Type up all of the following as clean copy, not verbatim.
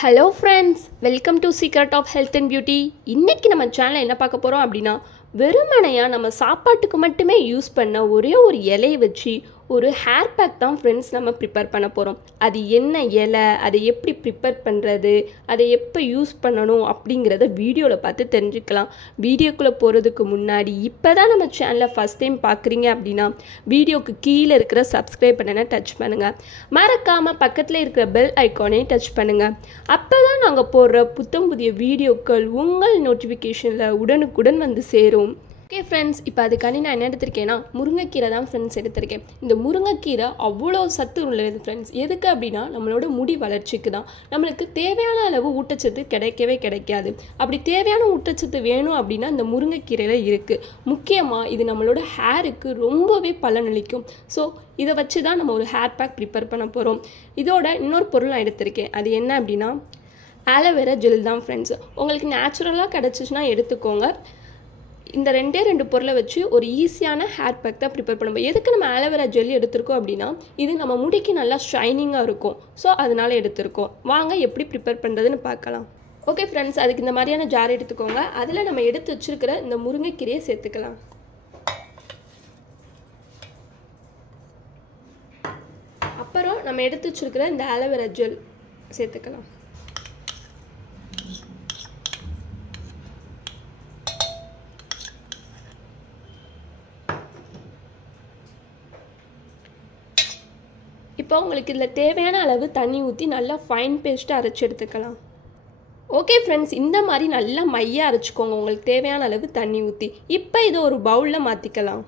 Hello friends, welcome to Secret of Health and Beauty. இன்னைக்கு நம்ம சேனல்ல என்ன பார்க்க போறோம் அப்படினா வெறுமனையா நம்ம சாப்பாட்டுக்கு மட்டுமே யூஸ் பண்ண ஒரே ஒரு இலையை வச்சு ஒரு ஹேர் பேக் தான் फ्रेंड्स நம்ம ப்ரிப்பேர் பண்ண போறோம். அது என்ன இலை, அதை எப்படி ப்ரிப்பேர் பண்றது, அதை எப்ப யூஸ் பண்ணனும் அப்படிங்கறத வீடியோல பார்த்து தெரிஞ்சுக்கலாம். வீடியோக்குள்ள போறதுக்கு முன்னாடி இப்பதான் நம்ம சேனலை ஃபர்ஸ்ட் டைம் பார்க்கறீங்க அப்படினா வீடியோக்கு கீழ இருக்கிற subscribe பட்டனை டச் பண்ணுங்க. மறக்காம பக்கத்துல இருக்கிற பெல் ஐகானை டச் பண்ணுங்க. அப்பதான் நாங்க போடுற புத்தம் புதிய வீடியோக்கள் உங்கள் நோட்டிஃபிகேஷன்ல உடனுக்குடன் வந்து சேரும். ஓகே ஃப்ரெண்ட்ஸ், இப்போ அதுக்காண்டி நான் என்ன எடுத்திருக்கேன்னா முருங்கைக்கீரை தான் ஃப்ரெண்ட்ஸ் எடுத்திருக்கேன். இந்த முருங்கைக்கீரை அவ்வளோ சத்து உள்ளது ஃப்ரெண்ட்ஸ். எதுக்கு அப்படின்னா நம்மளோட முடி வளர்ச்சிக்கு தான். நம்மளுக்கு தேவையான அளவு ஊட்டச்சத்து கிடைக்கவே கிடைக்காது. அப்படி தேவையான ஊட்டச்சத்து வேணும் அப்படின்னா இந்த முருங்கைக்கீரையில் இருக்குது. முக்கியமாக இது நம்மளோட ஹேருக்கு ரொம்பவே பலனளிக்கும். ஸோ இதை வச்சு தான் நம்ம ஒரு ஹேர் பேக் ப்ரிப்பேர் பண்ண போகிறோம். இதோட இன்னொரு பொருள் நான் எடுத்திருக்கேன். அது என்ன அப்படின்னா ஆலோவேரா ஜெல் தான் ஃப்ரெண்ட்ஸ். உங்களுக்கு நேச்சுரலாக கிடச்சிச்சுன்னா எடுத்துக்கோங்க. இந்த ரெண்டு பொருளை வச்சு ஒரு ஈஸியான ஹேர் பேக் தான் ப்ரிப்பேர் பண்ணுவோம். எதுக்கு நம்ம ஆலோவேரா ஜெல் எடுத்திருக்கோம் அப்படின்னா இது நம்ம முடிக்கு நல்லா ஷைனிங்காக இருக்கும். ஸோ அதனால எடுத்திருக்கோம். வாங்க எப்படி ப்ரிப்பேர் பண்ணுறதுன்னு பார்க்கலாம். ஓகே ஃப்ரெண்ட்ஸ், அதுக்கு இந்த மாதிரியான ஜார் எடுத்துக்கோங்க. அதில் நம்ம எடுத்து வச்சிருக்கிற இந்த முருங்கைக்கீரையை சேர்த்துக்கலாம். அப்புறம் நம்ம எடுத்து வச்சிருக்கிற இந்த ஆலோவேரா ஜெல் சேர்த்துக்கலாம். இப்போ உங்களுக்கு இதில் தேவையான அளவு தண்ணி ஊற்றி நல்லா ஃபைன் பேஸ்ட்டாக அரைச்சி எடுத்துக்கலாம். ஓகே ஃப்ரெண்ட்ஸ், இந்த மாதிரி நல்லா மையாக அரைச்சிக்கோங்க. உங்களுக்கு தேவையான அளவு தண்ணி ஊற்றி இப்போ இதை ஒரு பவுலில் மாற்றிக்கலாம்.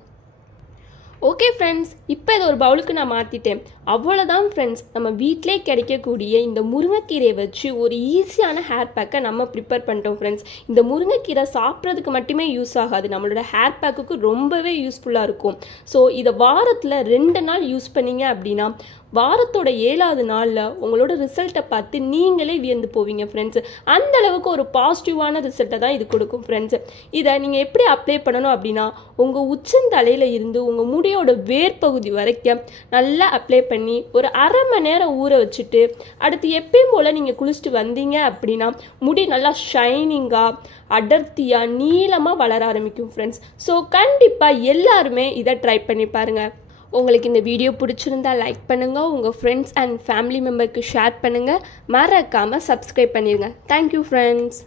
ஓகே ஃப்ரெண்ட்ஸ், இப்போ இதை ஒரு பவுலுக்கு நான் மாற்றிட்டேன். அவ்வளோதான் ஃப்ரெண்ட்ஸ், நம்ம வீட்டிலே கிடைக்கக்கூடிய இந்த முருங்கைக்கீரையை வச்சு ஒரு ஈஸியான ஹேர் பேக்கை நம்ம ப்ரிப்பேர் பண்ணிட்டோம் ஃப்ரெண்ட்ஸ். இந்த முருங்கைக்கீரை சாப்பிட்றதுக்கு மட்டுமே யூஸ் ஆகாது, நம்மளோட ஹேர் பேக்குக்கு ரொம்பவே யூஸ்ஃபுல்லாக இருக்கும். ஸோ இதை வாரத்தில் 2 நாள் யூஸ் பண்ணிங்க அப்படின்னா வாரத்தோட 7வது நாளில் உங்களோட ரிசல்ட்டை பார்த்து நீங்களே வியந்து போவீங்க ஃப்ரெண்ட்ஸ். அந்த அளவுக்கு ஒரு பாசிட்டிவான ரிசல்ட்டை தான் இது கொடுக்கும் ஃப்ரெண்ட்ஸ். இதை நீங்கள் எப்படி அப்ளை பண்ணணும் அப்படின்னா உங்கள் உச்சந்தலையில் இருந்து உங்கள் முடியோட வேர் பகுதி வரைக்கும் நல்லா அப்ளை பண்ணி ஒரு அரை மணி நேரம் ஊற வச்சுட்டு அடுத்து எப்பயும் போல் நீங்கள் குளிச்சுட்டு வந்தீங்க அப்படின்னா முடி நல்லா ஷைனிங்காக அடர்த்தியாக நீளமாக வளர ஆரம்பிக்கும் ஃப்ரெண்ட்ஸ். ஸோ கண்டிப்பாக எல்லாருமே இதை ட்ரை பண்ணி பாருங்கள். உங்களுக்கு இந்த வீடியோ பிடிச்சிருந்தா லைக் பண்ணுங்கள், உங்கள் ஃப்ரெண்ட்ஸ் அண்ட் ஃபேமிலி மெம்பருக்கு ஷேர் பண்ணுங்கள், மறக்காமல் சப்ஸ்கிரைப் பண்ணிடுங்க. Thank you friends.